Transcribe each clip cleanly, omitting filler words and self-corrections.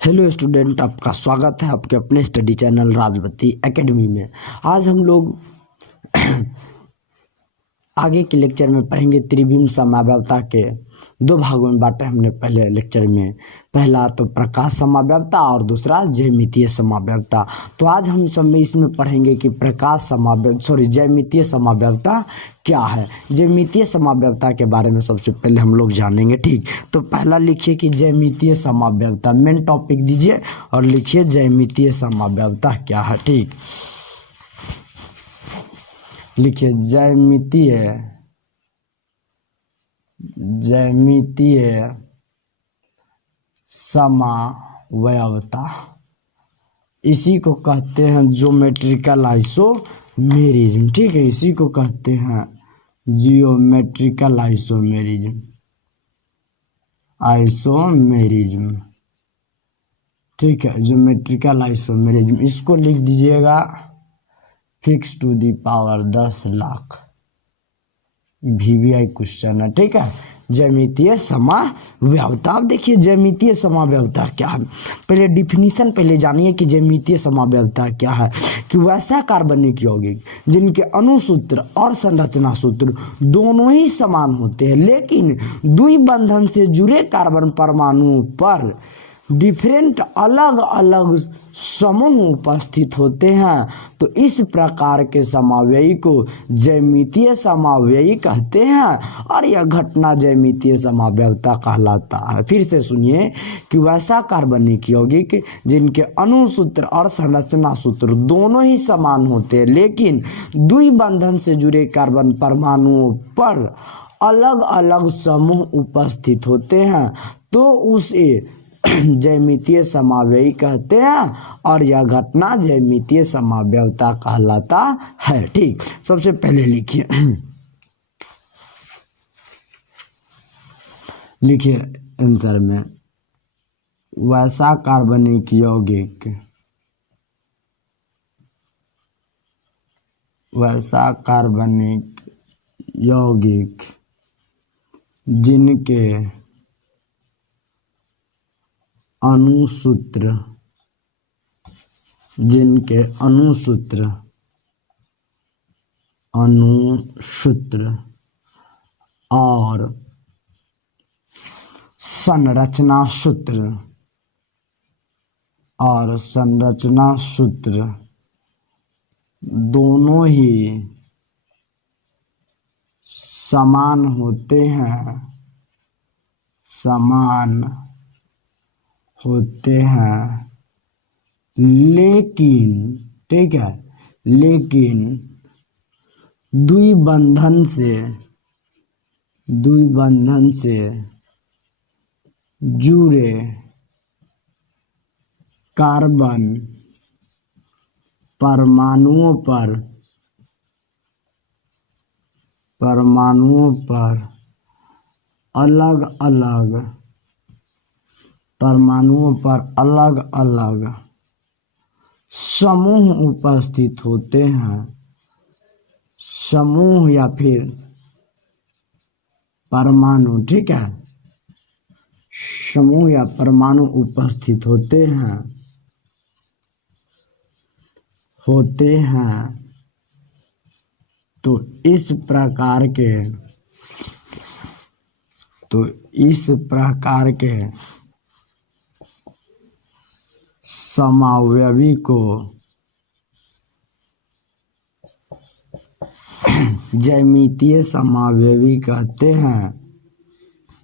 Hello student, आपका स्वागत है आपके अपने स्टडी चैनल राजवती एकेडमी में। आज हम लोग आगे के लेक्चर में पढ़ेंगे त्रिविम समव्यवता के दो भागों में बांटे हमने पहले लेक्चर में। पहला तो प्रकाश समव्यवता और दूसरा ज्यामितीय समव्यवता। तो आज हम सब में इसमें पढ़ेंगे कि ज्यामितीय समव्यवता क्या है। ज्यामितीय समव्यवता के बारे में सबसे पहले हम लोग जानेंगे। ठीक, तो पहला लिखिए कि ज्यामितीय समव्यवता, मेन टॉपिक दीजिए और लिखिए ज्यामितीय समव्यवता क्या है। ठीक, लिखिए ज्यामितीय समव्यवता, इसी को कहते हैं ज्योमेट्रिकल आइसोमेरिज्म। ठीक है, इसी को कहते हैं जियोमेट्रिकल आइसोमेरिज्म। ठीक है, ज्योमेट्रिकल आइसोमेरिज्म, इसको लिख दीजिएगा fix to the power 10 lakh. VVI question है। ठीक है, ज्यामितीय समव्यवता। अब देखिए ज्यामितीय समव्यवता क्या है। पहले डिफिनीशन पहले जानिए कि ज्यामितीय समव्यवता क्या है। कि वैसा कार्बनिक यौगिक जिनके अणुसूत्र और संरचना सूत्र दोनों ही समान होते हैं, लेकिन द्विबंधन से जुड़े कार्बन परमाणुओं पर डिफरेंट अलग अलग समूह उपस्थित होते हैं, तो इस प्रकार के समव्ययी को ज्यामितीय समव्ययी कहते हैं और यह घटना ज्यामितीय समव्यवता कहलाता है। फिर से सुनिए कि वैसा कार्बनिक यौगिक जिनके अणुसूत्र और संरचना सूत्र दोनों ही समान होते हैं, लेकिन द्विबंधन से जुड़े कार्बन परमाणुओं पर अलग अलग समूह उपस्थित होते हैं, तो उसे ज्यामितीय समव्ययी कहते हैं और यह घटना ज्यामितीय समव्यवता कहलाता है। ठीक, सबसे पहले लिखिए आंसर में वैसा कार्बनिक यौगिक जिनके अणुसूत्र और संरचना सूत्र दोनों ही समान होते हैं, लेकिन, ठीक है, लेकिन द्विबंधन से जुड़े कार्बन परमाणुओं पर अलग अलग समूह उपस्थित होते हैं। समूह या फिर परमाणु, ठीक है, समूह या परमाणु उपस्थित होते हैं, तो इस प्रकार के समव्ययी को ज्यामितीय समव्ययी कहते हैं।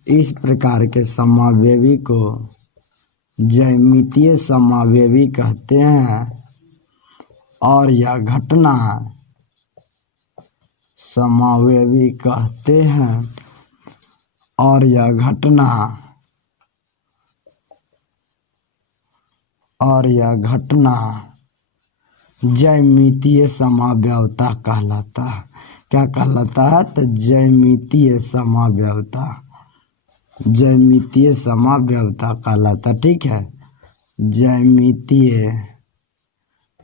इस प्रकार के समव्ययी को ज्यामितीय समव्ययी कहते हैं और यह घटना समव्ययी कहते हैं और यह घटना ज्यामितीय समव्यवता कहलाता है। क्या कहलाता है? तो ज्यामितीय समव्यवता कहलाता। ठीक है, ज्यामितीय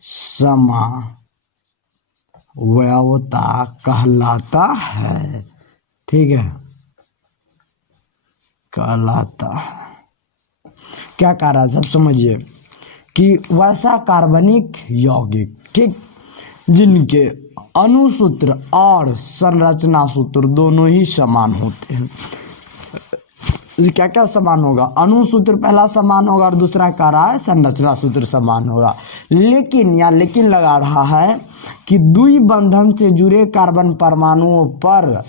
समव्यवता कहलाता है। ठीक है, कहलाता है। क्या कह रहा है सब समझिए कि वैसा कार्बनिक यौगिक, ठीक, जिनके अणुसूत्र और संरचना सूत्र दोनों ही समान होते हैं। क्या क्या समान होगा? अणुसूत्र पहला समान होगा और दूसरा कह रहा है संरचना सूत्र समान होगा। लेकिन या लेकिन लगा रहा है कि द्विबंधन से जुड़े कार्बन परमाणुओं पर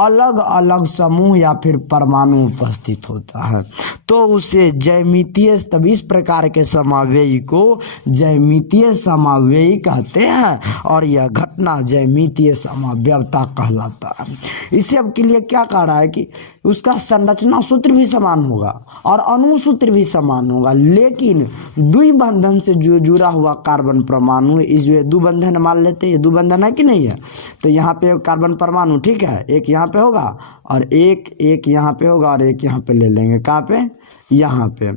अलग अलग समूह या फिर परमाणु उपस्थित होता है, तो उसे ज्यामितीय, तब इस प्रकार के समावेयी को ज्यामितीय समावेयी कहते हैं और यह घटना ज्यामितीय समावयवता कहलाता है। इसे अब के लिए क्या कह रहा है कि उसका संरचना सूत्र भी समान होगा और अणु सूत्र भी समान होगा, लेकिन द्विबंधन से जो जुड़ा हुआ कार्बन परमाणु, इस जो द्विबंधन मान लेते हैं, ये द्विबंधन है कि नहीं है, तो यहाँ पे कार्बन परमाणु, ठीक है, एक यहाँ पे होगा और एक यहाँ पे होगा और एक यहाँ पे ले लेंगे, कहाँ पे, यहाँ पे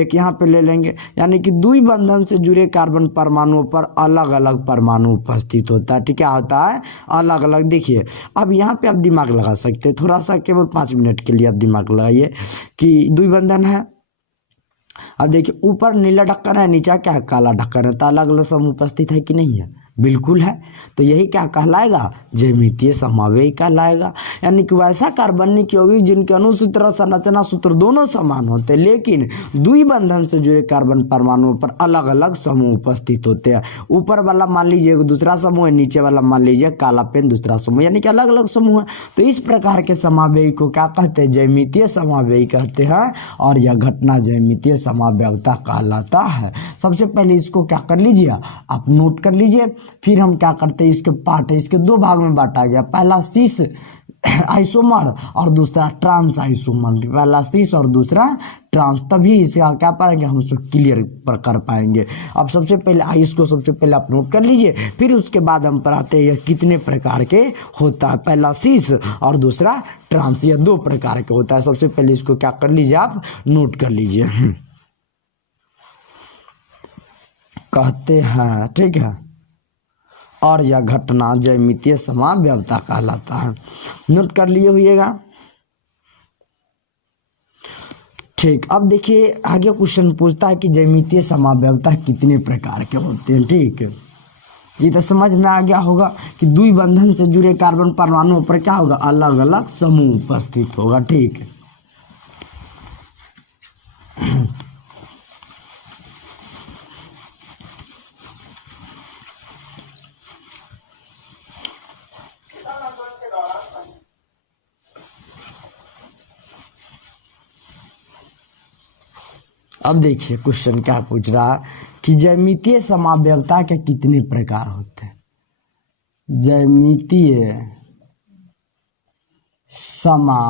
एक यहाँ पे ले लेंगे, यानी कि द्विबंधन से जुड़े कार्बन परमाणुओं पर अलग अलग परमाणु उपस्थित होता है। ठीक, क्या होता है? अलग अलग। देखिए अब यहाँ पे आप दिमाग लगा सकते हैं, थोड़ा सा केवल 5 मिनट के लिए आप दिमाग लगाइए कि द्विबंधन है। अब देखिए ऊपर नीला ढक्कन है, नीचे क्या है? काला ढक्कन है, तो अलग अलग समूह उपस्थित है कि नहीं है? बिल्कुल है। तो यही क्या कहलाएगा? ज्यामितीय समावेयी कहलाएगा। यानी कि वैसा कार्बनिक यौगिक जिनके अणुसूत्र और संरचना सूत्र दोनों समान होते हैं, लेकिन द्विबंधन से जुड़े कार्बन परमाणुओं पर अलग अलग समूह उपस्थित होते हैं। ऊपर वाला मान लीजिए दूसरा समूह है, नीचे वाला मान लीजिए काला पेन दूसरा समूह, यानी कि अलग अलग समूह है। तो इस प्रकार के समावेयी को क्या कहते हैं? ज्यामितीय समावेयी कहते हैं और यह घटना ज्यामितीय समावयवता कहलाता है। सबसे पहले इसको क्या कर लीजिए, आप नोट कर लीजिए। फिर हम क्या करते हैं, इसके पार्ट है, इसके 2 भाग में बांटा गया। पहला सिस आइसोमर और दूसरा ट्रांस आइसोमर। पहला सिस और दूसरा ट्रांस, तभी इसका क्या पाएंगे हम, उसको क्लियर कर पाएंगे। अब सबसे पहले आइस को सबसे पहले आप नोट कर लीजिए, फिर उसके बाद हम पढ़ाते हैं यह कितने प्रकार के होता है। पहला सिस और दूसरा ट्रांस, यह 2 प्रकार के होता है। सबसे पहले इसको क्या कर लीजिए, आप नोट कर लीजिए। कहते हैं, ठीक है, और यह घटना ज्यामितीय समावयवता कहलाता है। नोट कर लिए होइएगा। ठीक, अब देखिए आगे क्वेश्चन पूछता है कि ज्यामितीय समावयवता कितने प्रकार के होते हैं। ठीक, ये तो समझ में आ गया होगा कि द्विबंधन से जुड़े कार्बन परमाणुओं पर क्या होगा, अलग अलग समूह उपस्थित होगा। ठीक, अब देखिए क्वेश्चन क्या पूछ रहा है कि ज्यामितीय समावयवता के कितने प्रकार होते हैं। ज्यामितीय समावयवता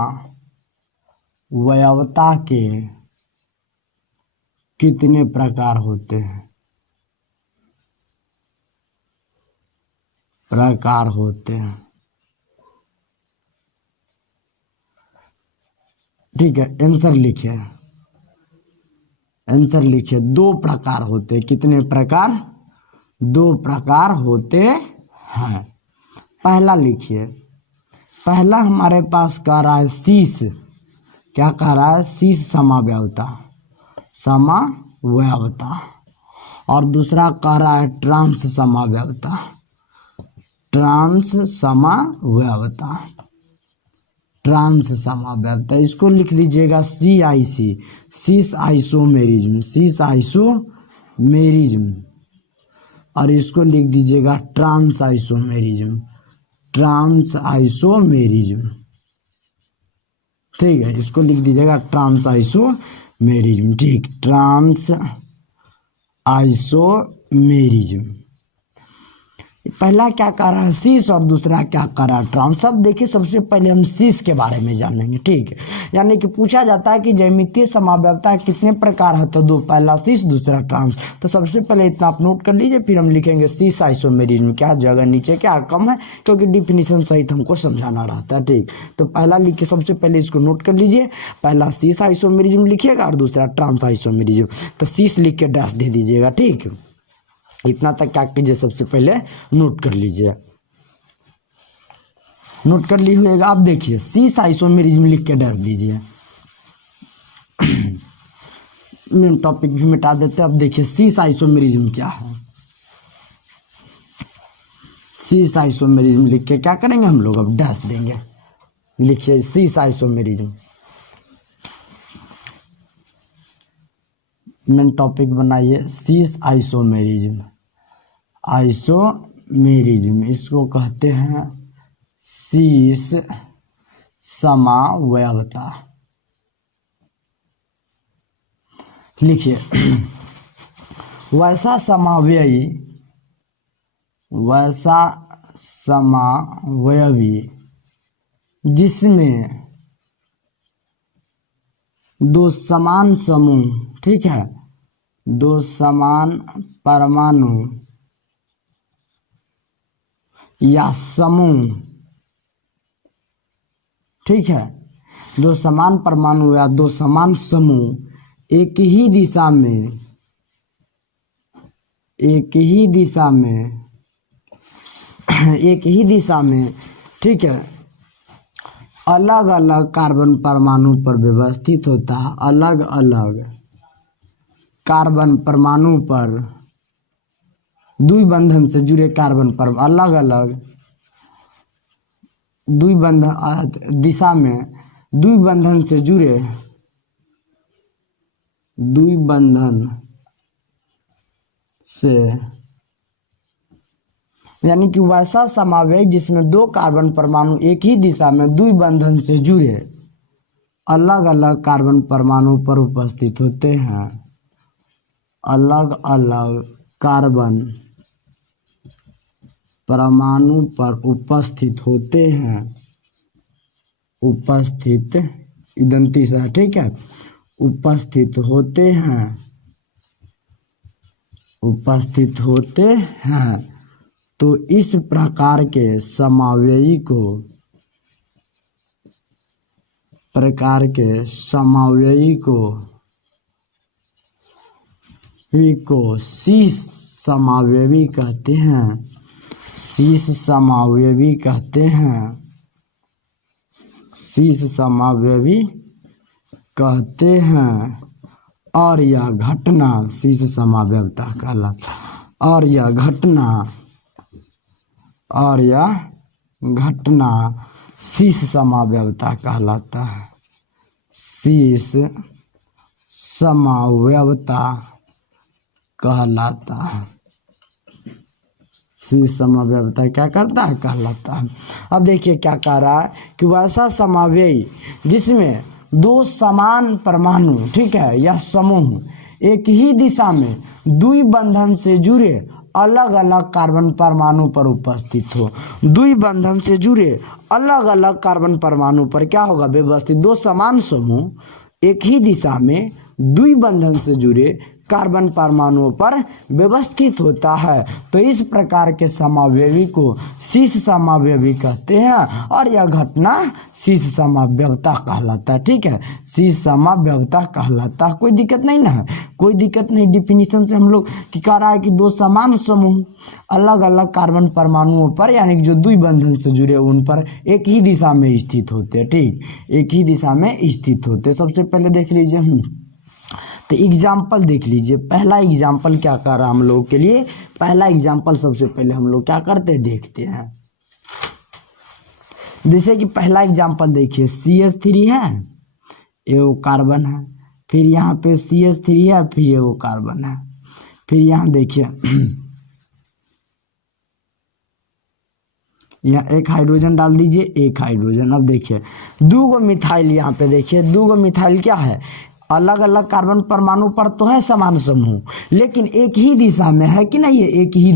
के कितने प्रकार होते हैं? प्रकार होते हैं। ठीक है, आंसर लिखिए। आंसर लिखिए, 2 प्रकार होते हैं। कितने प्रकार? 2 प्रकार होते हैं। पहला लिखिए, पहला हमारे पास कह रहा है सीस। क्या कह रहा है? सीस समावयवता, समावयवता। और दूसरा कह रहा है ट्रांस समावयवता, ट्रांस समावयवता, ट्रांस समावयवता। इसको लिख दीजिएगा CIC, सिस आइसोमेरिज्म, सिस आइसोमेरिज्म। और इसको लिख दीजिएगा ट्रांस आइसोमेरिज्म, ट्रांस आइसोमेरिज्म। ठीक है, इसको लिख दीजिएगा ट्रांस आइसोमेरिज्म। ठीक, ट्रांस आइसोमेरिज्म। पहला क्या कह रहा है? सीस और दूसरा क्या कह रहा है? ट्रांस। अब देखिए सबसे पहले हम सीस के बारे में जानेंगे। ठीक है, यानी कि पूछा जाता है कि ज्यामितीय समावयवता कितने प्रकार है, तो 2, पहला सीस दूसरा ट्रांस। तो सबसे पहले इतना आप नोट कर लीजिए, फिर हम लिखेंगे सीस आइसोमेरिज्म। क्या जगह नीचे क्या कम है, क्योंकि डिफिनीशन सहित हमको समझाना रहता है। ठीक, तो पहला लिखिए, सबसे पहले इसको नोट कर लीजिए। पहला सीस आइसोमेरिज्म लिखिएगा और दूसरा ट्रांस आइसोमेरिज्म। तो सीस लिख के डैश दे दीजिएगा। ठीक, इतना तक क्या कीजिए, सबसे पहले नोट कर लीजिए। नोट कर ली होगा। आप देखिए सीस आइसोमेरिज्म लिख के डैश दीजिए। मेन टॉपिक भी मिटा देते हैं। अब देखिए सीस आइसोमेरिज्म क्या है। सीस आइसोमेरिज्म लिख के क्या करेंगे हम लोग, अब डैश देंगे। लिखिए सीस आइसोमेरिज्म, मेन टॉपिक बनाइए सीस आइसोमेरिज्म। आइसोमेरिज्म इसको कहते हैं सीस समावयवता। लिखिए वैसा समावयवी जिसमें दो समान समूह, ठीक है, दो समान परमाणु या समूह, ठीक है, दो समान परमाणु या दो समान समूह एक ही दिशा में ठीक है, अलग अलग कार्बन परमाणु पर व्यवस्थित होता है। अलग अलग कार्बन परमाणु पर द्विबंधन से जुड़े कार्बन पर अलग अलग दिशा में द्विबंधन से जुड़े, द्विबंधन से, यानी कि वैसा समावेश जिसमें दो कार्बन परमाणु एक ही दिशा में द्विबंधन से जुड़े अलग अलग कार्बन परमाणु पर उपस्थित होते हैं। अलग अलग कार्बन परमाणु पर उपस्थित होते हैं। उपस्थित इदंती से, ठीक है, उपस्थित होते हैं। तो इस प्रकार के समावयवी को शीश समावयवी कहते हैं। शीश समावयवी कहते हैं और यह घटना शीश समावयवता कहलाता है। और यह घटना शीश समावयवता कहलाता है। शीश समावयवता कहलाता है। शीश समावयवता क्या करता है, कहलाता है। अब देखिए क्या कह रहा है कि वैसा समावयवी जिसमें दो समान परमाणु, ठीक है, या समूह एक ही दिशा में द्विबंधन से जुड़े अलग अलग कार्बन परमाणु पर उपस्थित हो। द्विबंधन से जुड़े अलग अलग कार्बन परमाणु पर क्या होगा, व्यवस्थित दो समान समूह एक ही दिशा में द्विबंधन से जुड़े कार्बन परमाणुओं पर व्यवस्थित होता है। तो इस प्रकार के समावयवी को शीश समावयवी कहते हैं और यह घटना शीश समावयवता कहलाता है। ठीक है, शीश समावयवता कहलाता है। कोई दिक्कत नहीं ना है, कोई दिक्कत नहीं। डिफिनीशन से हम लोग की कह रहा है कि दो समान समूह अलग अलग कार्बन परमाणुओं पर, यानी कि जो द्विबंधन से जुड़े उन पर एक ही दिशा में स्थित होते हैं। ठीक, एक ही दिशा में स्थित होते। सबसे पहले देख लीजिए तो एग्जाम्पल देख लीजिए। पहला एग्जाम्पल क्या कर रहा है हम लोग के लिए, पहला एग्जाम्पल सबसे पहले हम लोग क्या करते हैं देखते हैं। जैसे कि पहला एग्जाम्पल देखिए, CH3 है, एगो कार्बन है, फिर यहाँ पे CH3 है, फिर एगो कार्बन है, फिर यहाँ देखिए यहाँ एक हाइड्रोजन डाल दीजिए, एक हाइड्रोजन। अब देखिए दूगो मिथाइल, यहाँ पे देखिए दूगो मिथाइल क्या है, अलग अलग कार्बन परमाणु पर तो है समान समूह, लेकिन एक ही दिशा में है कि नहीं है, एक ही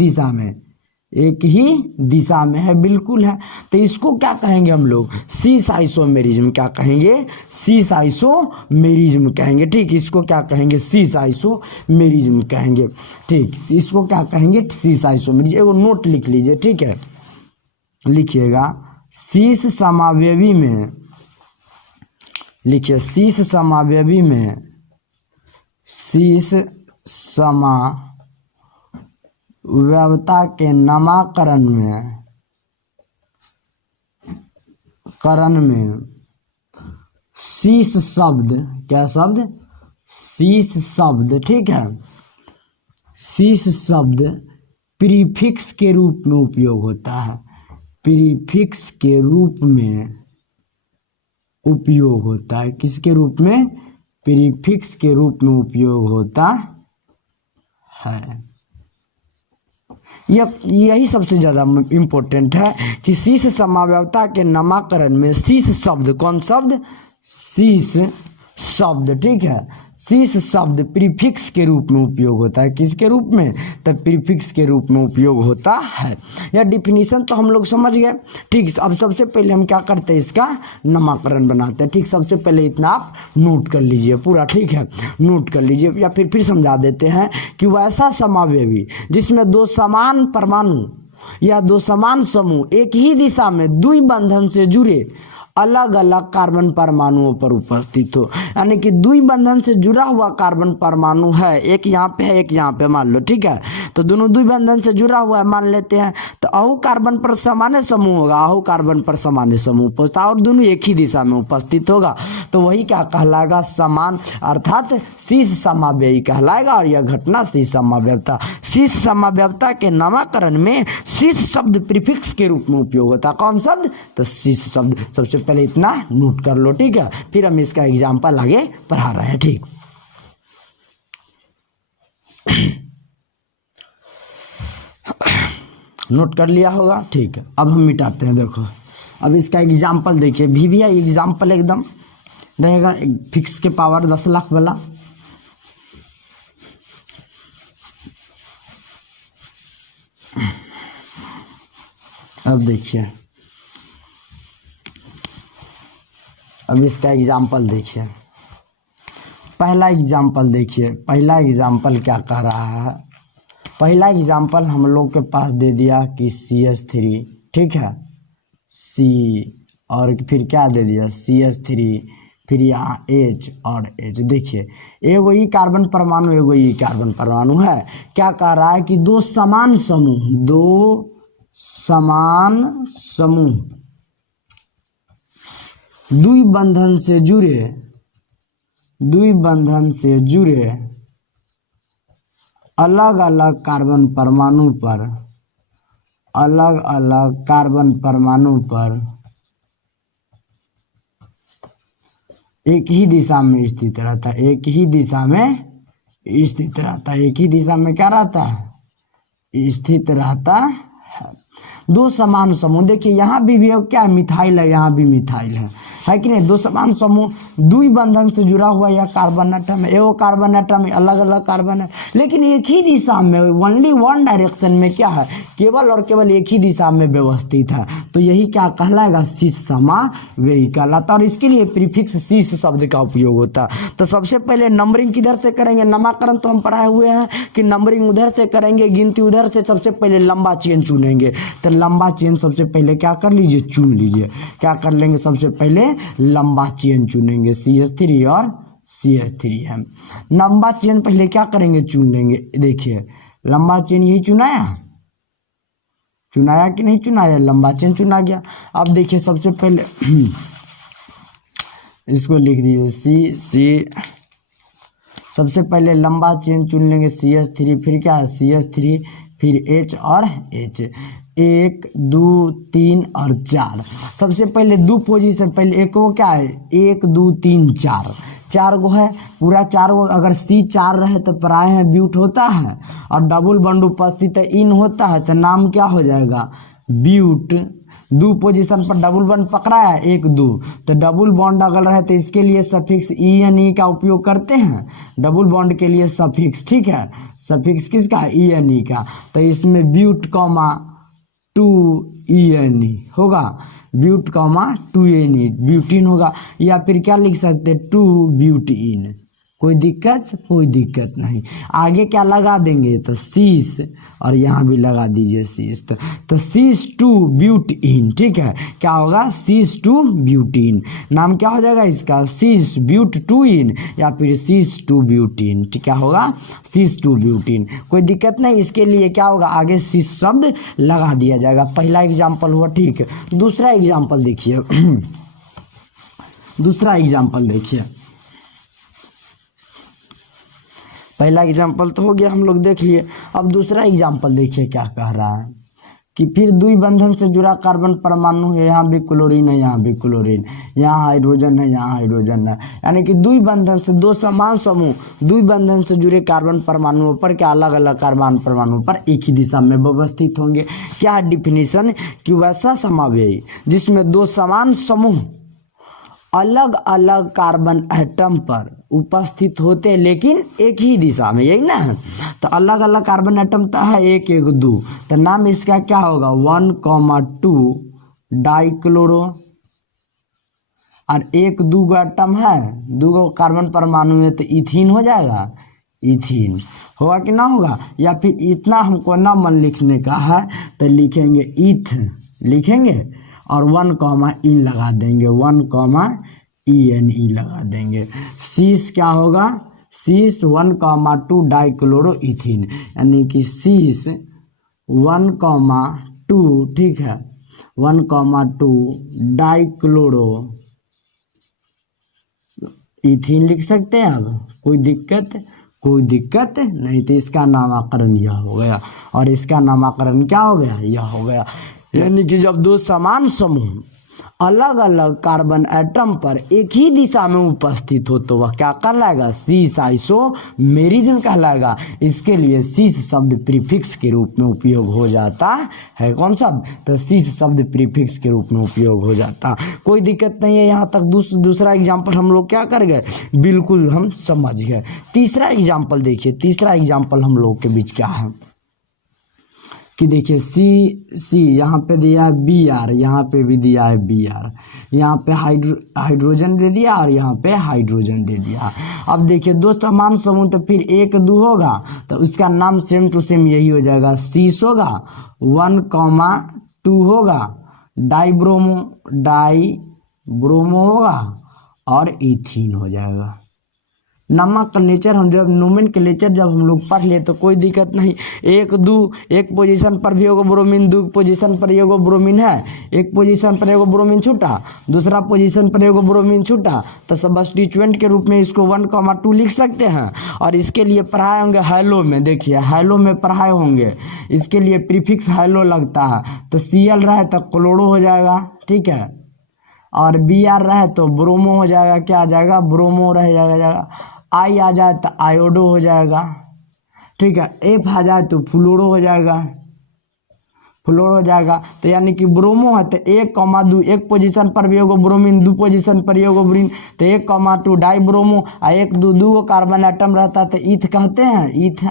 दिशा में है, बिल्कुल है। तो इसको क्या कहेंगे हम लोग, सीस आइसोमेरिज्म। क्या कहेंगे, सीस आइसोमेरिज्म कहेंगे। ठीक, इसको क्या कहेंगे, सीस आइसोमेरिज्म कहेंगे। ठीक, इसको क्या कहेंगे, सीस आइसोमेरिज्म। एगो नोट लिख लीजिए, ठीक है, लिखिएगा शीश समावयवी में, लिखिए शीश समावयवी में, शीश समावयवता के नामकरण में शीश शब्द, क्या शब्द, शीश शब्द, ठीक है, शीश शब्द प्रीफिक्स के रूप में उपयोग होता है, प्रीफिक्स के रूप में उपयोग होता है। किसके रूप में? प्रीफिक्स के रूप में उपयोग होता है। यही सबसे ज्यादा इम्पोर्टेंट है कि शीश समावयवता के नामकरण में शीश शब्द, कौन शब्द? शीश शब्द, ठीक है, शीश शब्द प्रीफिक्स के रूप में उपयोग होता है। किसके रूप में? तब प्रीफिक्स के रूप में उपयोग होता है। यह डिफिनीशन तो हम लोग समझ गए, ठीक। अब सबसे पहले हम क्या करते हैं? इसका नामकरण बनाते हैं, ठीक। सबसे पहले इतना आप नोट कर लीजिए पूरा, ठीक है, नोट कर लीजिए, या फिर समझा देते हैं कि वैसा समावयवी जिसमें दो समान परमाणु या दो समान समूह एक ही दिशा में द्विबंधन से जुड़े अलग अलग कार्बन परमाणुओं पर उपस्थित हो, यानी कि द्विबंधन से जुड़ा हुआ कार्बन परमाणु है, एक यहाँ पे है, एक यहाँ पे, मान लो, ठीक है, तो दोनों द्विबंधन से जुड़ा हुआ है मान लेते हैं, तो अहू कार्बन पर सामान्य समूह होगा, अहू कार्बन पर सामान्य समूह उपस्थित, और दोनों एक ही दिशा में उपस्थित होगा, तो वही क्या कहलाएगा? समान, अर्थात शीश समावयवी कहलाएगा। और यह घटना शीश समावयवता, शीश समावयवता के नामकरण में शीश शब्द प्रीफिक्स के रूप में उपयोग होता है। कौन शब्द? तो शीश शब्द। सबसे पहले इतना नोट कर लो, ठीक है, फिर हम इसका एग्जाम्पल आगे पढ़ा रहे हैं, ठीक। नोट कर लिया होगा, ठीक है। अब हम मिटाते हैं, देखो, अब इसका एग्जाम्पल देखिए, VVI एग्जाम्पल एकदम रहेगा फिक्स के पावर 10 लाख वाला। अब देखिए, अब इसका एग्जाम्पल देखिए, पहला एग्जाम्पल देखिए, पहला एग्जाम्पल क्या कह रहा है? पहला एग्जाम्पल हम लोग के पास दे दिया कि CH3, ठीक है, C, और फिर क्या दे दिया? CH3, फिर यहाँ H और H। देखिए, एगो ई कार्बन परमाणु, एगो ई कार्बन परमाणु है। क्या कह रहा है कि दो समान समूह, दो समान समूह द्विबंधन से जुड़े अलग अलग कार्बन परमाणु पर एक ही दिशा में स्थित रहता है, एक ही दिशा में स्थित रहता है, एक ही दिशा में क्या रहता है? स्थित रहता है। दो समान समूह, देखिए यहाँ भी क्या मिथाइल है, यहाँ भी मिथाइल है कि नहीं? दो समान समूह द्विबंधन से जुड़ा हुआ यह कार्बन एटम है, एगो कार्बन एटम अलग अलग कार्बन है, लेकिन एक ही दिशा में, ओनली वन डायरेक्शन में क्या है? केवल और केवल एक ही दिशा में व्यवस्थित है, तो यही क्या कहलाएगा? शीश समावयवी कहलाता। और इसके लिए प्रीफिक्स शीश शब्द का उपयोग होता है। तो सबसे पहले नंबरिंग किधर से करेंगे? नामकरण तो हम पढ़ाए हुए हैं कि नंबरिंग उधर से करेंगे, गिनती उधर से। सबसे पहले लंबा चेन चुनेंगे, तो लंबा चेन सबसे पहले क्या कर लीजिए? चुन लीजिए। क्या कर लेंगे? सबसे पहले लंबा चेन चुनेंगे, CH3 और CH3 है। लंबा चेन पहले क्या करेंगे? चुन लेंगे। देखिए, लंबा चेन यही चुनाया कि नहीं चुनाया? लंबा चेन चुना गया। अब देखिए, सबसे पहले इसको लिख दीजिए सबसे पहले लंबा चेन चुन लेंगे, CH3, फिर क्या है? CH3, फिर H और H, 1 2 3 और 4। सबसे पहले दो पोजीशन, पहले एक वो क्या है? 1 2 3 4, 4 गो है, पूरा 4 गो। अगर C4 रहे तो प्राय है ब्यूट होता है, और डबल बॉन्ड उपस्थित है, इन होता है, तो नाम क्या हो जाएगा? ब्यूट। दो पोजीशन पर डबल बॉन्ड पकड़ा है, 1 2, तो डबल बॉन्ड अगर रहे तो इसके लिए सफिक्स ENE का उपयोग करते हैं, डबल बॉन्ड के लिए सफिक्स, ठीक है, सफिक्स किसका? ENE का। तो इसमें ब्यूट कॉमा 2ENE होगा, ब्यूट कॉमा 2NE, ब्यूटीन होगा, या फिर क्या लिख सकते हैं? 2 ब्यूटीन। कोई दिक्कत? कोई दिक्कत नहीं। आगे क्या लगा देंगे? तो शीश, और यहाँ भी लगा दीजिए शीश, तो शीश 2 ब्यूटीन, ठीक है। क्या होगा? शीश 2 ब्यूटीन। नाम क्या हो जाएगा इसका? शीश ब्यूट 2इन, या फिर शीश 2 ब्यूटीन, ठीक। क्या होगा? शीश 2 ब्यूटीन। कोई दिक्कत नहीं। इसके लिए क्या होगा? आगे शीश शब्द लगा दिया जाएगा। पहला एग्जाम्पल हुआ, ठीक। दूसरा एग्जाम्पल देखिए, दूसरा एग्जाम्पल देखिए, पहला एग्जाम्पल तो हो गया, हम लोग देख लिए। अब दूसरा एग्जाम्पल देखिए क्या कह रहा है कि फिर द्वि बंधन से जुड़ा कार्बन परमाणु है, यहाँ भी क्लोरीन है, यहाँ भी क्लोरीन, यहाँ हाइड्रोजन है, यहाँ हाइड्रोजन है। यानी कि द्वि बंधन से दो समान समूह द्वि बंधन से जुड़े कार्बन परमाणुओं पर क्या अलग अलग कार्बन परमाणुओं पर एक ही दिशा में व्यवस्थित होंगे। क्या डिफिनीशन कि वैसा समावेयी जिसमें दो समान समूह अलग अलग कार्बन एटम पर उपस्थित होते हैं लेकिन एक ही दिशा में, यही ना। तो अलग अलग कार्बन एटम तो है 1 1 2, तो नाम इसका क्या होगा 1,2 डाइक्लोरो। और 1 2 गो एटम है, 2 गो कार्बन परमाणु है, तो इथीन हो जाएगा, इथीन होगा कि ना होगा। या फिर इतना हमको ना मन लिखने का है तो लिखेंगे ईथ लिखेंगे और 1 कॉमा इन लगा देंगे, 1 कॉमा ENE लगा देंगे। सीस क्या होगा, सीस 1,2 डाइक्लोरो इथीन, यानी कि सीस 1,2 ठीक है 1,2 डाइक्लोरो इथीन लिख सकते हैं। अब कोई दिक्कत नहीं, तो इसका नामकरण यह हो गया और इसका नामकरण क्या हो गया, यह हो गया। यानी कि जब दो समान समूह अलग अलग कार्बन एटम पर एक ही दिशा में उपस्थित हो तो वह क्या कहलाएगा, सीस आइसोमेरिज्म कहलाएगा। इसके लिए सीस शब्द प्रीफिक्स के रूप में उपयोग हो जाता है। कौन सा, तो सीस शब्द प्रीफिक्स के रूप में उपयोग हो जाता। कोई दिक्कत नहीं है, यहाँ तक दूसरा एग्जाम्पल हम लोग क्या कर गए, बिल्कुल हम समझ गए। तीसरा एग्जाम्पल देखिए, तीसरा एग्जाम्पल हम लोग के बीच क्या है कि देखिए सी यहाँ पे दिया है Br, यहाँ पे भी दिया है Br, यहाँ पे हाइड्रोजन दे दिया और यहाँ पे हाइड्रोजन दे दिया। अब देखिए दो समान समूह तो फिर 1 2 होगा तो उसका नाम सेम टू सेम यही हो जाएगा, सीस होगा, 1,2 होगा, डाइब्रोमो होगा और इथीन हो जाएगा। नमक का नेचर हम जब नोमेनक्लेचर जब हम लोग पढ़ ले तो कोई दिक्कत नहीं। 1 2 एक पोजीशन पर भी एगो ब्रोमीन, 2 पोजीशन पर एगो ब्रोमीन है, एक पोजीशन पर एगो ब्रोमीन छूटा, दूसरा पोजीशन पर एगो ब्रोमीन छूटा, तो सब्स्टिट्यूएंट के रूप में इसको 1,2 लिख सकते हैं। और इसके लिए पढ़ाए होंगे हैलो में, देखिए हैलो में पढ़ाए होंगे, इसके लिए प्रीफिक्स हैलो लगता है। तो Cl रहे तो क्लोरो हो जाएगा, ठीक है, और Br रहे तो ब्रोमो हो जाएगा, क्या आ जाएगा, ब्रोमो रह जाएगा। आई आ जाए तो आयोडो हो जाएगा, ठीक है, F आ जाए तो फ्लोरो हो जाएगा, फ्लोरो हो जाएगा। तो यानी कि ब्रोमो है तो 1,2 एक पोजीशन पर भी एगो ब्रोमीन, 2 पोजीशन पर एगो ब्रोमीन, तो 1,2 डाइब्रोमो। 1 2 2 गो कार्बन एटम रहता है तो ईथ कहते हैं, ईथ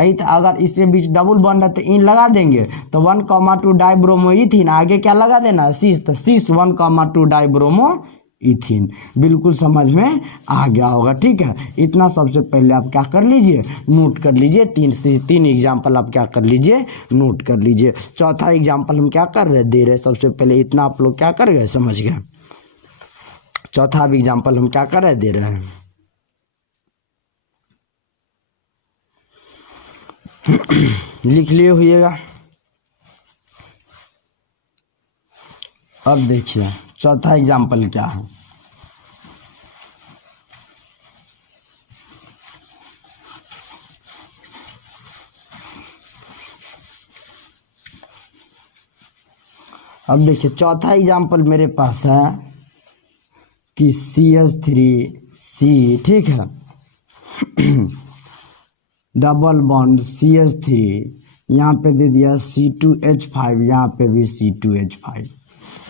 ईथ। अगर इसके बीच डबल बॉन्ड है तो इन लगा देंगे, तो 1,2 डाइब्रोमो इथीन, आगे क्या लगा देना, सीस, तो सीस 1,2 डाइब्रोमो इथीन। बिल्कुल समझ में आ गया होगा, ठीक है। इतना सबसे पहले आप क्या कर लीजिए, नोट कर लीजिए। 3 एग्जाम्पल आप क्या कर लीजिए, नोट कर लीजिए। चौथा एग्जाम्पल हम क्या कर रहे दे रहे, सबसे पहले इतना आप लोग क्या कर गए, समझ गए। चौथा भी एग्जाम्पल हम क्या कर रहे दे रहे हैं, लिख लिए होइएगा। अब देखिए चौथा एग्जाम्पल क्या है, अब देखिए चौथा एग्जाम्पल मेरे पास है कि CH3C, ठीक है, डबल बॉन्ड CH3, यहाँ पे दे दिया C2H5, यहाँ पे भी C2H5,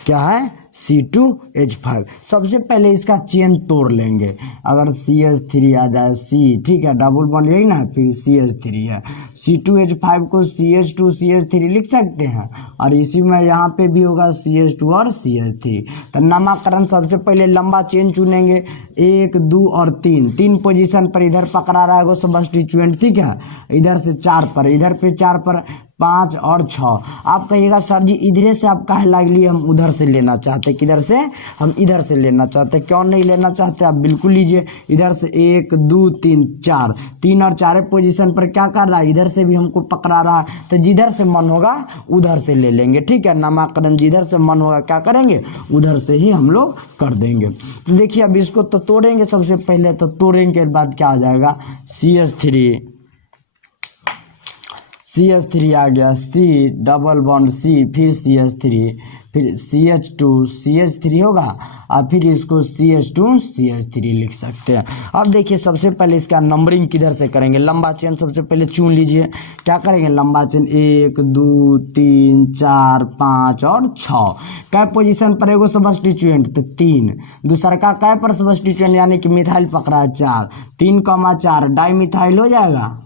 क्या है C2H5। सबसे पहले इसका चेन तोड़ लेंगे। अगर CH3 आ जाए C, ठीक है, डबल बॉन्ड यही ना, फिर CH3 है, C2H5 को CH2 CH3 लिख सकते हैं और इसी में यहाँ पे भी होगा CH2 और CH3। तो नामकरण सबसे पहले लंबा चेन चुनेंगे, 1 2 और 3 पोजीशन पर इधर पकड़ा रहेगा सब्स्टिट्यूएंट, ठीक है, इधर से 4 पर, इधर पे 4 पर 5 और 6। आप कहिएगा सर जी इधरे से आप काहे लिए हम उधर से लेना चाहते चाहते, किधर से, हम इधर से लेना चाहते। क्यों नहीं लेना चाहते, आप बिल्कुल लीजिए इधर से 1 2 3 4, 3 और 4 पोजीशन पर क्या कर रहा है, इधर से भी हमको पकड़ा रहा है, तो जिधर से मन होगा उधर से ले लेंगे। ठीक है, नामकरण जिधर से मन होगा क्या करेंगे, उधर से ही हम लोग कर देंगे। तो देखिए अब इसको तो तोड़ेंगे, सबसे पहले तो तोड़ेंगे के बाद क्या आ जाएगा, CH3 आ गया, C डबल बॉन्ड C, फिर CH3, फिर CH2 CH3 होगा, और फिर इसको CH2 CH3 लिख सकते हैं। अब देखिए सबसे पहले इसका नंबरिंग किधर से करेंगे, लंबा चेन सबसे पहले चुन लीजिए। क्या करेंगे, लंबा चेन 1 2 3 4 5 और 6। कै पोजीशन पर एगो सबस्टिट्यूएंट, तो 3। दूसरा का कै पर सबस्टिट्यूएंट यानी कि मिथाइल पकड़ा है 4, 3,4 डाई मिथाइल हो जाएगा।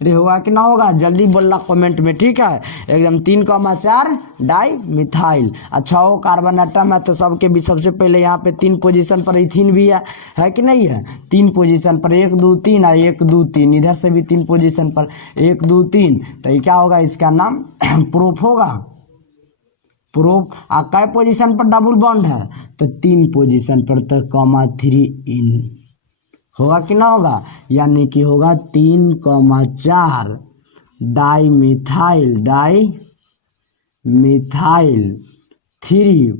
अरे होगा कि ना होगा, जल्दी बोलना कमेंट में, ठीक है। एकदम 3,4 डाई मिथाइल। अच्छा वो कार्बन एटम है तो सबके भी सबसे पहले यहाँ पे 3 पोजीशन पर इथिन भी है कि नहीं है, 3 पोजीशन पर 1 2 3 और 1 2 3, इधर से भी 3 पोजीशन पर 1 2 3, तो ये क्या होगा, इसका नाम प्रोप होगा, प्रोप। कै पोजीशन पर डबल बॉन्ड है, तो 3 पोजीशन पर, तो 3 इन होगा कि ना होगा, यानी कि होगा 3,4 डाई मिथाइल 3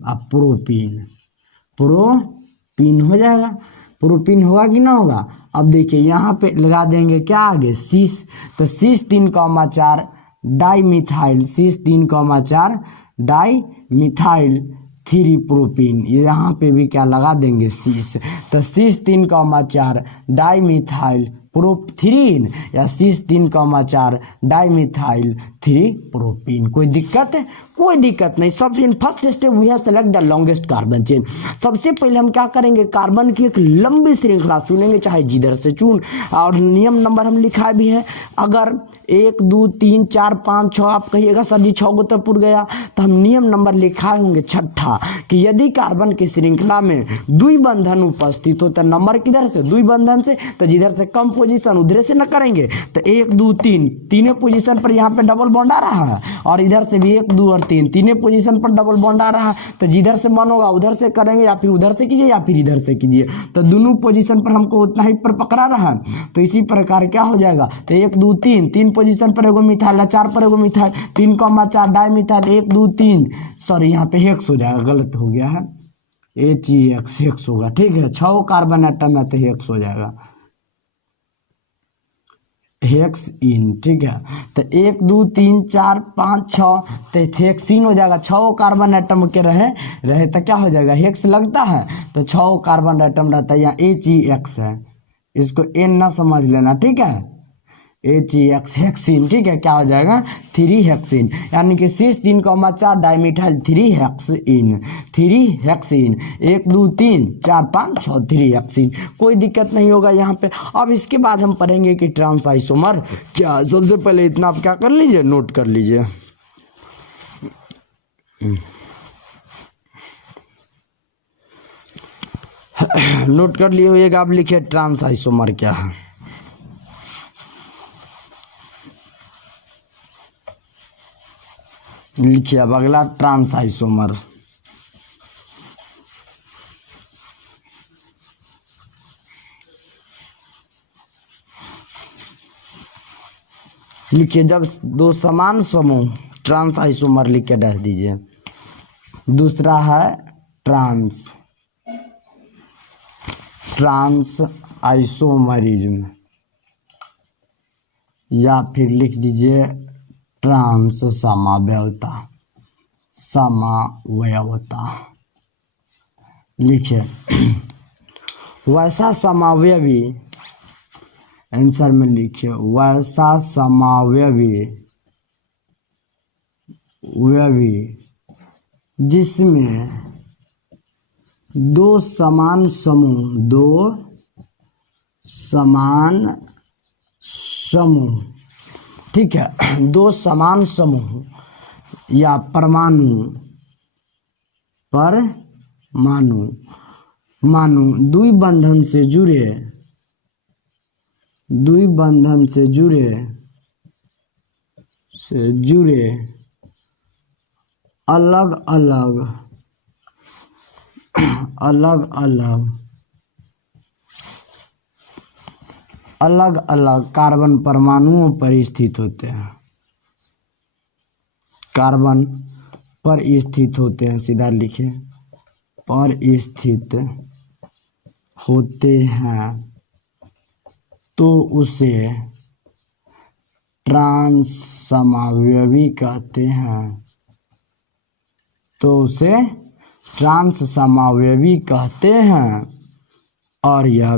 प्रोपीन हो जाएगा। प्रोपीन होगा कि ना होगा। अब देखिए यहाँ पे लगा देंगे क्या आगे, सीस, तो सीस 3,4 डाई मिथाइल, सीस 3,4 डाई मिथाइल 3 प्रोपीन, यहाँ पे भी क्या लगा देंगे, सीस, तो सीस 3,4 डाई मिथाइल प्रोपथ्रीन या सीस 3,4 डाई मिथाइल 3 प्रोपीन। कोई दिक्कत है, कोई दिक्कत नहीं। सबसे first step we have select the longest carbon chain. सबसे पहले हम क्या करेंगे, कार्बन की एक लंबी श्रृंखला चुनेंगे, चाहे जिधर से चुन, और नियम नंबर हम लिखा भी है। अगर 1 2 3 4 5 6 आप कहिएगा सर जी 6 गो तो पुर गया, तो हम नियम नंबर लिखाए होंगे 6ठा, कि यदि कार्बन की श्रृंखला में द्विबंधन उपस्थित हो तो नंबर किधर से, द्विबंधन से, तो जिधर से कम पोजीशन उधर से न करेंगे। तो 1 2 3 तीनों पोजीशन पर यहाँ पे डबल बॉन्ड आ रहा है, और इधर से भी 1 2 और 3 तीनों पोजीशन पर डबल बॉन्ड आ रहा है, तो जिधर से मन होगा उधर से करेंगे, या फिर उधर से कीजिए या फिर इधर से कीजिए। तो दोनों पोजीशन पर हमको उतना ही पर पकड़ा रहा है, तो इसी प्रकार क्या हो जाएगा, तो 1 2 3 तीन पोजीशन पर एगो मिथाइल, 4 पर एगो मिथाइल, 3,4 डाई मिथाइल 1 2 3, सॉरी यहाँ पे हेक्स हो जाएगा, गलत हो गया है, HEX हेक्स होगा। ठीक है, 6 कार्बन एटम है तो हेक्स हो जाएगा, हेक्स इन। ठीक है, तो 1 2 3 4 5 6, तो हेक्सिन हो जाएगा। 6 कार्बन एटम के रहे तो क्या हो जाएगा, हेक्स लगता है, तो 6 कार्बन एटम रहता है, यहाँ HEX है, इसको N ना समझ लेना, ठीक है, HEX हेक्सिन। ठीक है, क्या हो जाएगा, 3 हेक्सिन, यानी कि सीस 3,4 डाइमिथाइल 3 हेक्सिन, 3 हेक्सिन, 1 2 3 4 5 6 3 हेक्सिन। कोई दिक्कत नहीं होगा यहाँ पे। अब इसके बाद हम पढ़ेंगे कि ट्रांस आइसोमर क्या। सबसे पहले इतना आप क्या कर लीजिए, नोट कर लीजिए। नोट कर लिए होइएगा, आप लिखिए ट्रांस आइसोमर क्या है। लिखिए अब अगला ट्रांस आइसोमर। लिखिए जब 2 समान समूह, ट्रांस आइसोमर लिख के डाल दीजिए। दूसरा है ट्रांस आइसोमरिज्म, या फिर लिख दीजिए ट्रांस समावयवता। लिखिए वैसा समावयवी, आंसर में लिखिए वैसा समावयवी जिसमें 2 समान समूह, ठीक है, 2 समान समूह या परमाणु द्विबंधन से जुड़े अलग अलग अलग अलग अलग अलग कार्बन परमाणुओं पर स्थित होते हैं, कार्बन पर स्थित होते हैं, सीधा लिखे पर स्थित होते हैं, तो उसे ट्रांस समावयवी कहते हैं, तो उसे ट्रांस समावयवी कहते हैं। और यह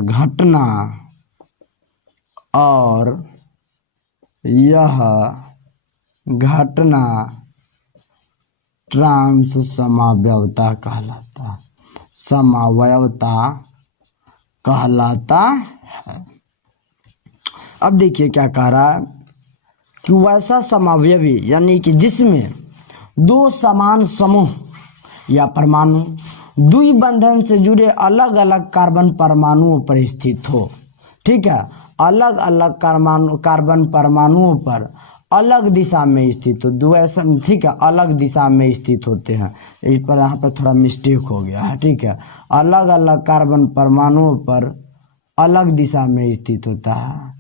घटना ट्रांस समावयवता कहलाता है, समावयवता कहलाता है। अब देखिए क्या कह रहा है कि वैसा समावयवी यानी कि जिसमें दो समान समूह या परमाणु द्विबंधन से जुड़े अलग अलग कार्बन परमाणुओं पर स्थित हो, ठीक है, अलग अलग कार्बन परमाणुओं पर अलग दिशा में स्थित हो, द्वैसन, ठीक है, अलग दिशा में स्थित होते हैं। इस पर यहाँ पर थोड़ा मिस्टेक हो गया है, ठीक है, अलग अलग कार्बन परमाणुओं पर अलग दिशा में स्थित होता है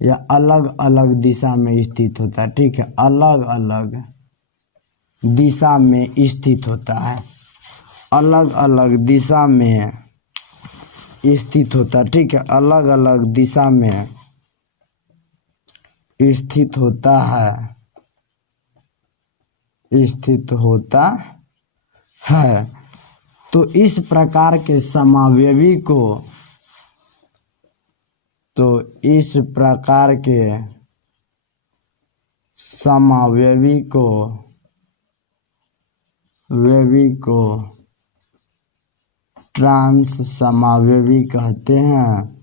या अलग अलग दिशा में स्थित होता है, ठीक है, अलग अलग दिशा में स्थित होता है, अलग अलग दिशा में स्थित होता है, ठीक है, अलग अलग दिशा में स्थित होता है, स्थित होता है। तो इस प्रकार के समावयवी को, तो इस प्रकार के समावयवी को ट्रांस समावयवी कहते हैं,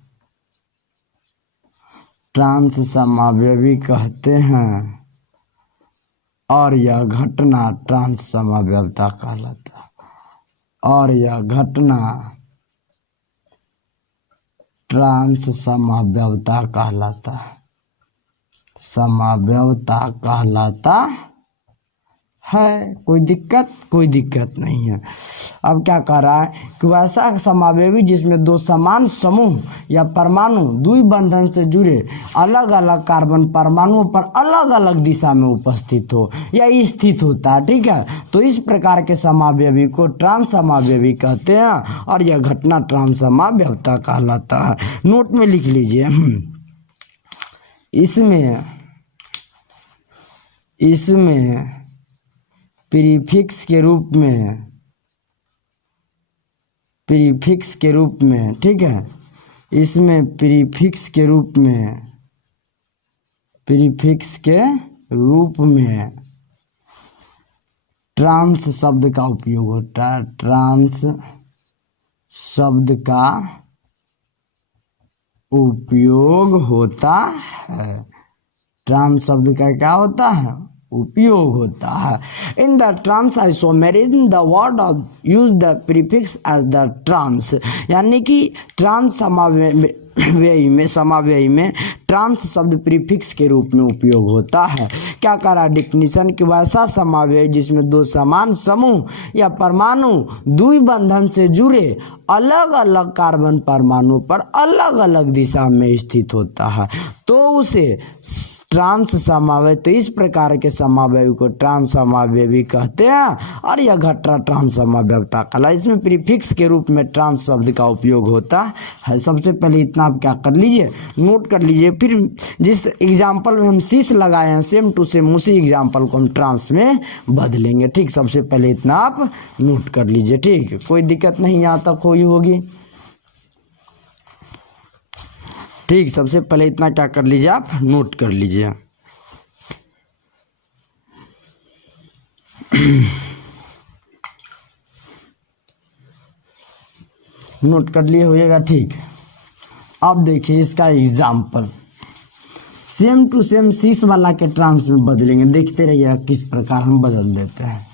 ट्रांस समावयवी कहते हैं। और यह घटना ट्रांस समावयवता कहलाता है, और यह घटना ट्रांस समावयवता कहलाता है, समावयवता कहलाता है। कोई दिक्कत नहीं है। अब क्या कह रहा है कि वैसा समावयवी जिसमें दो समान समूह या परमाणु द्विबंधन से जुड़े अलग अलग कार्बन परमाणुओं पर अलग अलग दिशा में उपस्थित हो या स्थित होता है, ठीक है, तो इस प्रकार के समावयवी को ट्रांस समावयवी कहते हैं और यह घटना ट्रांस समावयवता कहलाता है। नोट में लिख लीजिए, इसमें प्रीफिक्स के रूप में, ठीक है, इसमें प्रीफिक्स के रूप में ट्रांस शब्द का उपयोग होता है, ट्रांस शब्द का उपयोग होता है, ट्रांस शब्द का क्या होता है, उपयोग होता है। In the trans isomerism the word of use the prefix as the trans, यानी कि ट्रांस समावयवी में ट्रांस शब्द प्रीफिक्स के रूप में उपयोग होता है। क्या करा डिफिनीशन कि वैसा समावयवी जिसमें दो समान समूह या परमाणु द्विबंधन से जुड़े अलग अलग कार्बन परमाणु पर अलग अलग दिशा में स्थित होता है, तो उसे ट्रांस समावयवी, तो इस प्रकार के समावयवी को ट्रांस समावयवी कहते हैं और यह घटना ट्रांस समावयवता कहलाता है। इसमें प्रीफिक्स के रूप में ट्रांस शब्द का उपयोग होता है। सबसे पहले इतना आप क्या कर लीजिए, नोट कर लीजिए, फिर जिस एग्जाम्पल में हम शीश लगाए हैं सेम टू सेम उसी एग्जाम्पल को हम ट्रांस में बदलेंगे, ठीक। सबसे पहले इतना आप नोट कर लीजिए, ठीक, कोई दिक्कत नहीं यहाँ तक हुई होगी, ठीक। सबसे पहले इतना क्या कर लीजिए, आप नोट कर लीजिए। नोट कर लिए होइएगा, ठीक। अब देखिए इसका एग्जाम्पल सेम टू सेम शीश वाला के ट्रांस में बदलेंगे, देखते रहिएगा किस प्रकार हम बदल देते हैं।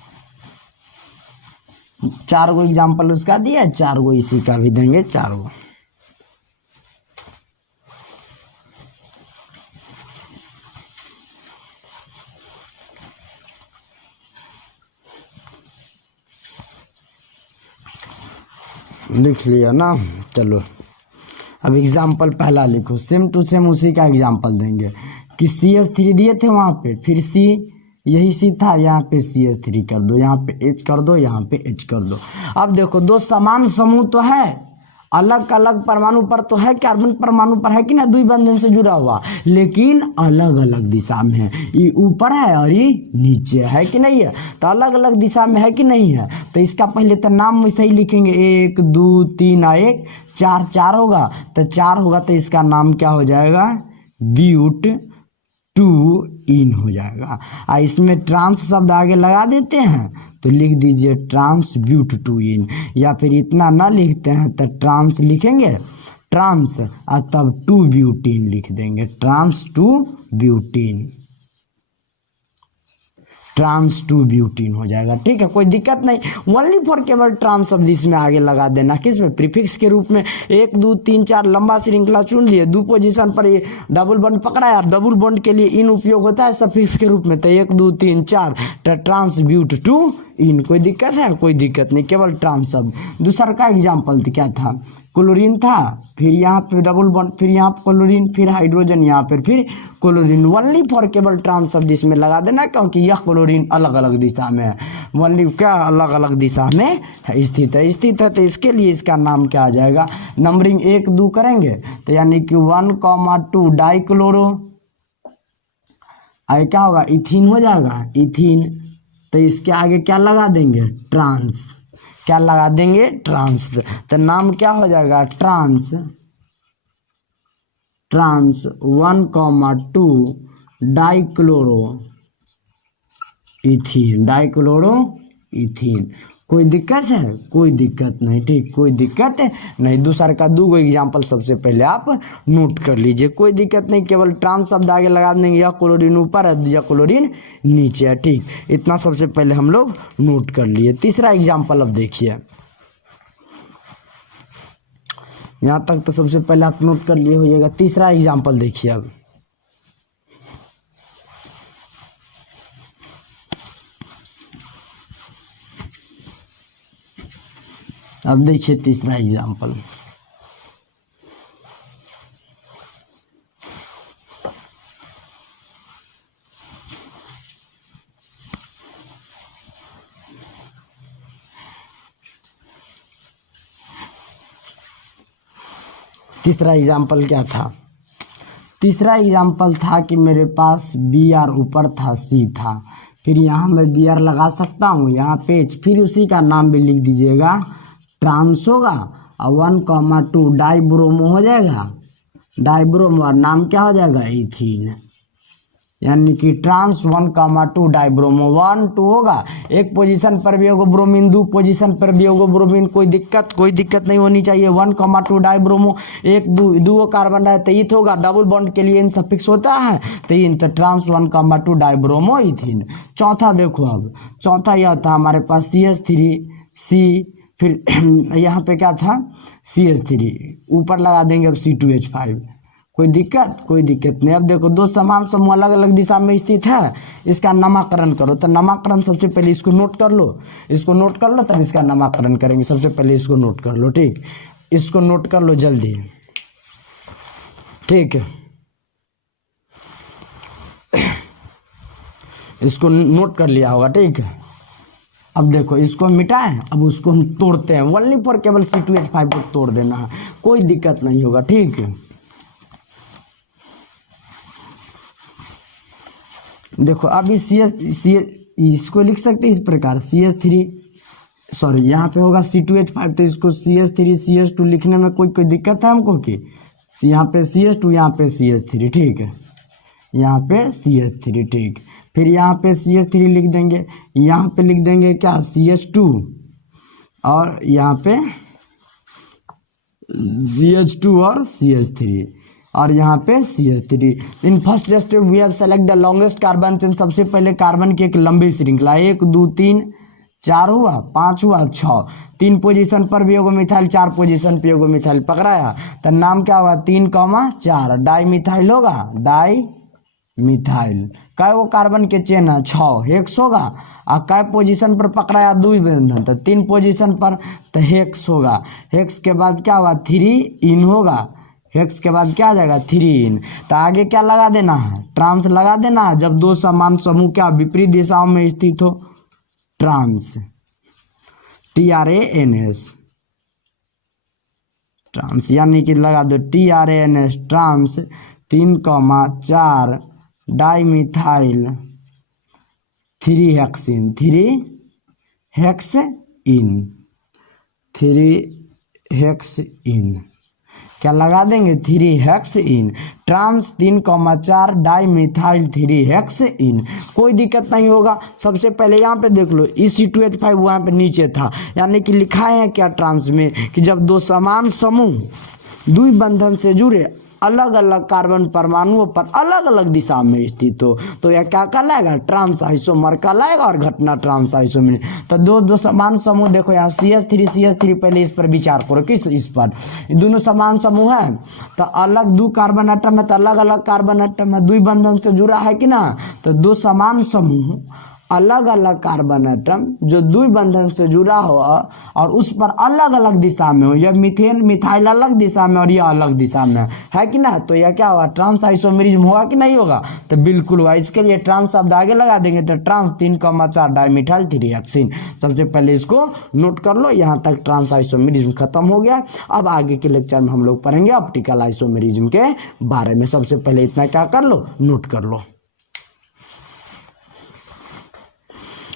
4 गो एग्जाम्पल उसका दिया, 4 गो इसी का भी देंगे, 4 गो। लिख लिया ना। चलो अब एग्जाम्पल पहला लिखो, सेम टू सेम उसी का एग्जाम्पल देंगे कि CH3 दिए थे वहाँ पे, फिर C, यही C था, यहाँ पे CH3 कर दो, यहाँ पे H कर दो, यहाँ पे H कर दो। अब देखो दो समान समूह तो है, अलग अलग परमाणु पर तो है, कार्बन परमाणु पर है कि ना द्विबंधन से जुड़ा हुआ, लेकिन अलग अलग दिशा में है। ये ऊपर है और ये नीचे है कि नहीं है, तो अलग अलग दिशा में है कि नहीं है। तो इसका पहले तो नाम वैसे ही लिखेंगे, 1 2 3 1 4, 4 होगा, तो 4 होगा तो इसका नाम क्या हो जाएगा, ब्यूट 2 इन हो जाएगा। और इसमें ट्रांस शब्द आगे लगा देते हैं तो लिख दीजिए ट्रांस ब्यूट 2 इन, या फिर इतना ना लिखते हैं तो ट्रांस लिखेंगे, ट्रांस और तब 2 ब्यूटीन लिख देंगे, ट्रांस 2 ब्यूटीन, ट्रांस 2 ब्यूटीन हो जाएगा। ठीक है, कोई दिक्कत नहीं। ओनली फॉर केवल ट्रांस शब्द इसमें आगे लगा देना, किसमें, प्रीफिक्स के रूप में। 1 2 3 4 लंबा श्रृंखला चुन लिए, 2 पोजीशन पर ये डबल बॉन्ड पकड़ा है, डबल बॉन्ड के लिए इन उपयोग होता है सफिक्स के रूप में, तो 1 2 3 4 ट्रांस ब्यूट 2 इन। कोई दिक्कत है, कोई दिक्कत नहीं, केवल ट्रांस शब्द। दूसरा का एग्जाम्पल क्या था, क्लोरीन था, फिर यहाँ पे डबल बॉन्ड, फिर यहाँ पे क्लोरीन, फिर हाइड्रोजन, यहाँ पर फिर क्लोरीन। ओनली फॉर केवल ट्रांस शब्द इसमें लगा देना, क्योंकि यह क्लोरीन अलग अलग दिशा में है, ओनली क्या अलग अलग दिशा में स्थित है, तो इसके लिए इसका नाम क्या आ जाएगा, नंबरिंग 1 2 करेंगे तो यानी कि 1 2 डाइक्लोरो, आगे क्या होगा, इथीन हो जाएगा, इथीन। तो इसके आगे क्या लगा देंगे, ट्रांस, क्या लगा देंगे, ट्रांस, तो नाम क्या हो जाएगा, trans, trans 1 2 dichloro ethene, dichloro ethene. कोई दिक्कत है, कोई दिक्कत नहीं, ठीक, कोई दिक्कत नहीं। दूसरा का 2 एग्जाम्पल सबसे पहले आप नोट कर लीजिए, कोई दिक्कत नहीं, केवल ट्रांस शब्द आगे लगा देंगे, या क्लोरीन ऊपर है या क्लोरीन नीचे है, ठीक, इतना सबसे पहले हम लोग नोट कर लिए। तीसरा एग्जाम्पल अब देखिए, यहाँ तक तो सबसे पहले आप नोट कर लिए होइएगा। तीसरा एग्जाम्पल देखिए अब देखिए तीसरा एग्जाम्पल, तीसरा एग्जाम्पल क्या था, तीसरा एग्जाम्पल था कि मेरे पास Br ऊपर था, C था, फिर यहाँ मैं Br लगा सकता हूँ, यहाँ पे फिर उसी का नाम भी लिख दीजिएगा, ट्रांस होगा, और 1 2 डाइब्रोमो हो जाएगा, डाइब्रोमो, और नाम क्या हो जाएगा, इथीन, यानी कि ट्रांस 1 2 डाइब्रोमो। 1 2 होगा, एक पोजीशन पर भी होगा ब्रोमीन, 2 पोजीशन पर भी होगा ब्रोमीन, कोई दिक्कत नहीं होनी चाहिए। 1 2 डाइब्रोमो, 1 2 कार्बन है तो ईथ होगा, डबल बॉन्ड के लिए इन सफिक्स होता है तो इन, तो ट्रांस 1 2 डाइब्रोमो इथीन। चौथा देखो, अब चौथा यह था हमारे पास CH3C, फिर यहाँ पे क्या था, CH3 ऊपर लगा देंगे, अब C2H5। कोई दिक्कत नहीं। अब देखो दो समान समूह अलग अलग दिशा में स्थित है, इसका नामकरण करो, तो नामकरण सबसे पहले इसको नोट कर लो, तब इसका नामकरण करेंगे। सबसे पहले इसको नोट कर लो, ठीक, इसको नोट कर लो जल्दी, ठीक, इसको नोट कर लिया होगा, ठीक। अब देखो इसको मिटाएं, अब उसको हम तोड़ते हैं, ओनली फॉर केवल C2H5 को तोड़ देना है, कोई दिक्कत नहीं होगा, ठीक। देखो अब इस इसको लिख सकते हैं इस प्रकार, यहाँ पे होगा C2H5, तो इसको CH3CH2 लिखने में कोई दिक्कत है हमको कि यहाँ पे CH2, यहाँ पे CH3, ठीक है, यहाँ पे CH3, ठीक। फिर यहाँ पे CH3 लिख देंगे, यहाँ पे लिख देंगे क्या, CH2, और यहाँ पे CH2 और CH3, और यहाँ पे CH3। In first step we have select the longest carbon chain. सबसे पहले कार्बन की एक लंबी श्रृंखला, 1 2 3 4 हुआ, 5 हुआ, 6, 3 पोजीशन पर भी होगा मिथाइल, 4 पोजीशन पे होगा मिथाइल, पकड़ाया तो नाम क्या होगा, 3 4 डाई मिथाइल होगा, डाई मिथाइल। कै वो कार्बन के चेन है 6 हेक्स होगा। और कै पोजीशन पर पकड़ाया 2 बंधन तो 3 पोजीशन पर तो हेक्स होगा। हेक्स के बाद क्या होगा 3 इन होगा। हेक्स के बाद क्या आ जाएगा 3 इन। तो आगे क्या लगा देना है ट्रांस लगा देना है जब दो समान समूह क्या विपरीत दिशाओं में स्थित हो। ट्रांस TRANS ट्रांस यानी कि लगा दो TRANS trans 3,4 dimethyl 3 hexyne 3 hexyne क्या लगा देंगे 3 hexyne trans 3,4 dimethyl 3 hexyne. कोई दिक्कत नहीं होगा। सबसे पहले यहाँ पे देख लो C2H5 वहाँ पे नीचे था यानी कि लिखा है क्या ट्रांस में कि जब दो समान समूह द्वि बंधन से जुड़े अलग अलग कार्बन परमाणुओं पर अलग अलग दिशा में स्थित हो तो यह क्या कहलाएगा ट्रांस आइसोमर कहलाएगा और घटना ट्रांस आइसोमर। तो दो समान समूह देखो यहाँ CH3 पहले इस पर विचार करो किस इस पर दोनों समान समूह है तो अलग 2 कार्बन एटम है तो अलग अलग कार्बन एटम है द्विबंधन से जुड़ा है कि ना। तो 2 समान समूह अलग अलग कार्बन एटम जो द्विबंधन से जुड़ा हो और उस पर अलग अलग दिशा में हो। यह मिथाइल अलग दिशा में और यह अलग दिशा में है कि ना। तो यह क्या होगा ट्रांस आइसोमेरिज्म होगा कि नहीं होगा। तो बिल्कुल हुआ। इसके लिए ट्रांस शब्द आगे लगा देंगे तो ट्रांस 3,4 डाइमिथाइल 3 हेक्सिन। सबसे पहले इसको नोट कर लो। यहाँ तक ट्रांस आइसोमेरिज्म खत्म हो गया। अब आगे के लेक्चर में हम लोग पढ़ेंगे ऑप्टिकल आइसोमेरिज्म के बारे में। सबसे पहले इतना क्या कर लो नोट कर लो।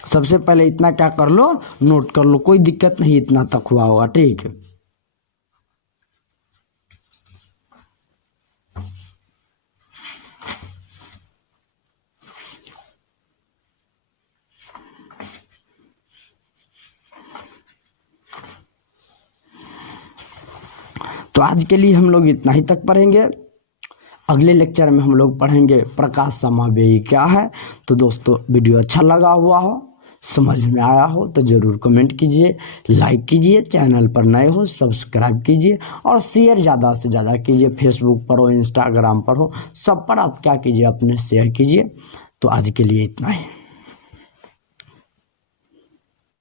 सबसे पहले इतना क्या कर लो नोट कर लो। कोई दिक्कत नहीं इतना तक हुआ होगा ठीक है। तो आज के लिए हम लोग इतना ही तक पढ़ेंगे। अगले लेक्चर में हम लोग पढ़ेंगे प्रकाश समावेगी क्या है। तो दोस्तों वीडियो अच्छा लगा हुआ हो समझ में आया हो तो ज़रूर कमेंट कीजिए, लाइक कीजिए, चैनल पर नए हो सब्सक्राइब कीजिए और शेयर ज़्यादा से ज़्यादा कीजिए। फेसबुक पर हो इंस्टाग्राम पर हो सब पर आप क्या कीजिए अपने शेयर कीजिए। तो आज के लिए इतना ही।